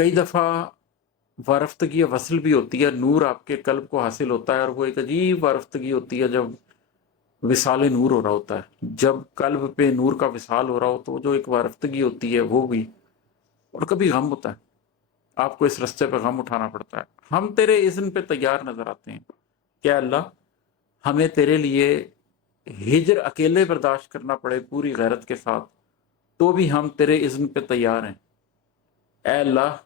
کئی دفعہ وارفتگی وصل بھی ہوتی ہے، نور آپ کے قلب کو حاصل ہوتا ہے، اور وہ ایک عجیب وارفتگی ہوتی ہے جب وصال نور ہو رہا ہوتا ہے، جب قلب پہ نور کا وصال ہو رہا ہو تو جو ایک وارفتگی ہوتی ہے وہ بھی، اور کبھی غم ہوتا ہے، آپ کو اس رستے پہ غم اٹھانا پڑتا ہے۔ ہم تیرے اذن پہ تیار نظر آتے ہیں، کیا اللہ ہمیں تیرے لیے ہجر اکیلے برداشت کرنا پڑے پوری غیرت کے ساتھ، تو بھی ہم تیرے اذن پہ تیار ہیں۔ اے اللہ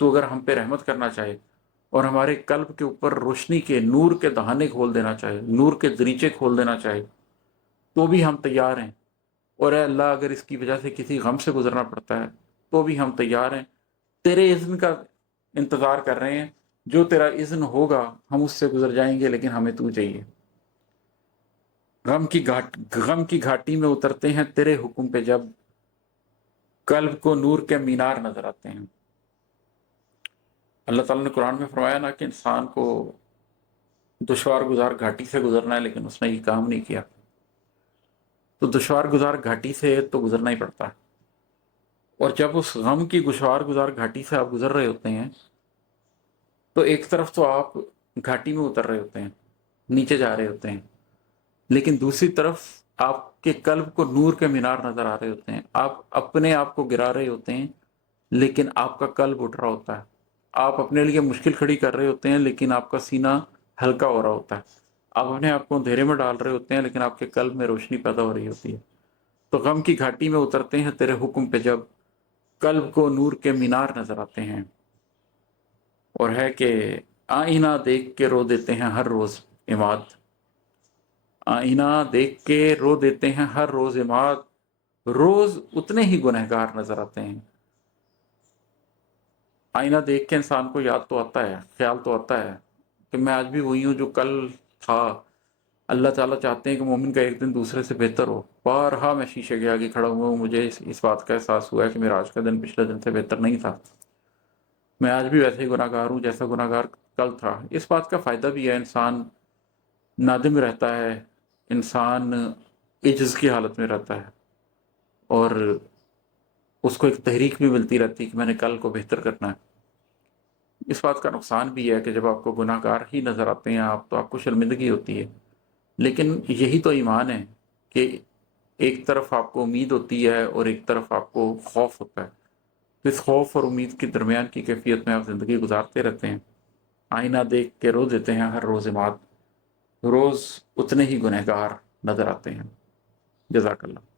تو اگر ہم پہ رحمت کرنا چاہے اور ہمارے قلب کے اوپر روشنی کے نور کے دہانے کھول دینا چاہے، نور کے دریچے کھول دینا چاہے، تو بھی ہم تیار ہیں۔ اور اے اللہ اگر اس کی وجہ سے کسی غم سے گزرنا پڑتا ہے تو بھی ہم تیار ہیں، تیرے اذن کا انتظار کر رہے ہیں، جو تیرا اذن ہوگا ہم اس سے گزر جائیں گے، لیکن ہمیں تو چاہیے۔ غم کی گھاٹی میں اترتے ہیں تیرے حکم پہ جب، قلب کو نور کے مینار نظر آتے ہیں۔ اللہ تعالیٰ نے قرآن میں فرمایا نا کہ انسان کو دشوار گزار گھاٹی سے گزرنا ہے، لیکن اس نے یہ کام نہیں کیا، تو دشوار گزار گھاٹی سے تو گزرنا ہی پڑتا ہے۔ اور جب اس غم کی دشوار گزار گھاٹی سے آپ گزر رہے ہوتے ہیں تو ایک طرف تو آپ گھاٹی میں اتر رہے ہوتے ہیں، نیچے جا رہے ہوتے ہیں، لیکن دوسری طرف آپ کے قلب کو نور کے مینار نظر آ رہے ہوتے ہیں، آپ اپنے آپ کو گرا رہے ہوتے ہیں لیکن آپ کا قلب اٹھ رہا ہوتا ہے، آپ اپنے لیے مشکل کھڑی کر رہے ہوتے ہیں لیکن آپ کا سینہ ہلکا ہو رہا ہوتا ہے، آپ اپنے آپ کو اندھیرے میں ڈال رہے ہوتے ہیں لیکن آپ کے قلب میں روشنی پیدا ہو رہی ہوتی ہے۔ تو غم کی گھاٹی میں اترتے ہیں تیرے حکم پہ جب، قلب کو نور کے مینار نظر آتے ہیں۔ اور ہے کہ آئینہ دیکھ کے رو دیتے ہیں ہر روز عماد، آئینہ دیکھ کے رو دیتے ہیں ہر روز عماد، روز اتنے ہی گنہگار نظر آتے ہیں۔ آئینہ دیکھ کے انسان کو یاد تو آتا ہے، خیال تو آتا ہے کہ میں آج بھی وہی ہوں جو کل تھا۔ اللہ تعالیٰ چاہتے ہیں کہ مومن کا ایک دن دوسرے سے بہتر ہو۔ بارہا میں شیشے کے آگے کھڑا ہوا ہوں، مجھے اس بات کا احساس ہوا ہے کہ میرا آج کا دن پچھلے دن سے بہتر نہیں تھا، میں آج بھی ویسے ہی گناہ گار ہوں جیسا گناہ گار کل تھا۔ اس بات کا فائدہ بھی ہے، انسان نادم رہتا ہے، انسان عجز کی حالت میں رہتا ہے، اور اس کو ایک تحریک بھی ملتی رہتی ہے کہ میں نے کل کو بہتر کرنا ہے۔ اس بات کا نقصان بھی ہے کہ جب آپ کو گناہ گار ہی نظر آتے ہیں آپ، تو آپ کو شرمندگی ہوتی ہے، لیکن یہی تو ایمان ہے کہ ایک طرف آپ کو امید ہوتی ہے اور ایک طرف آپ کو خوف ہوتا ہے، تو اس خوف اور امید کے درمیان کی کیفیت میں آپ زندگی گزارتے رہتے ہیں۔ آئینہ دیکھ کے رو دیتے ہیں ہر روز عماد، روز اتنے ہی گنہگار نظر آتے ہیں۔ جزاک اللہ۔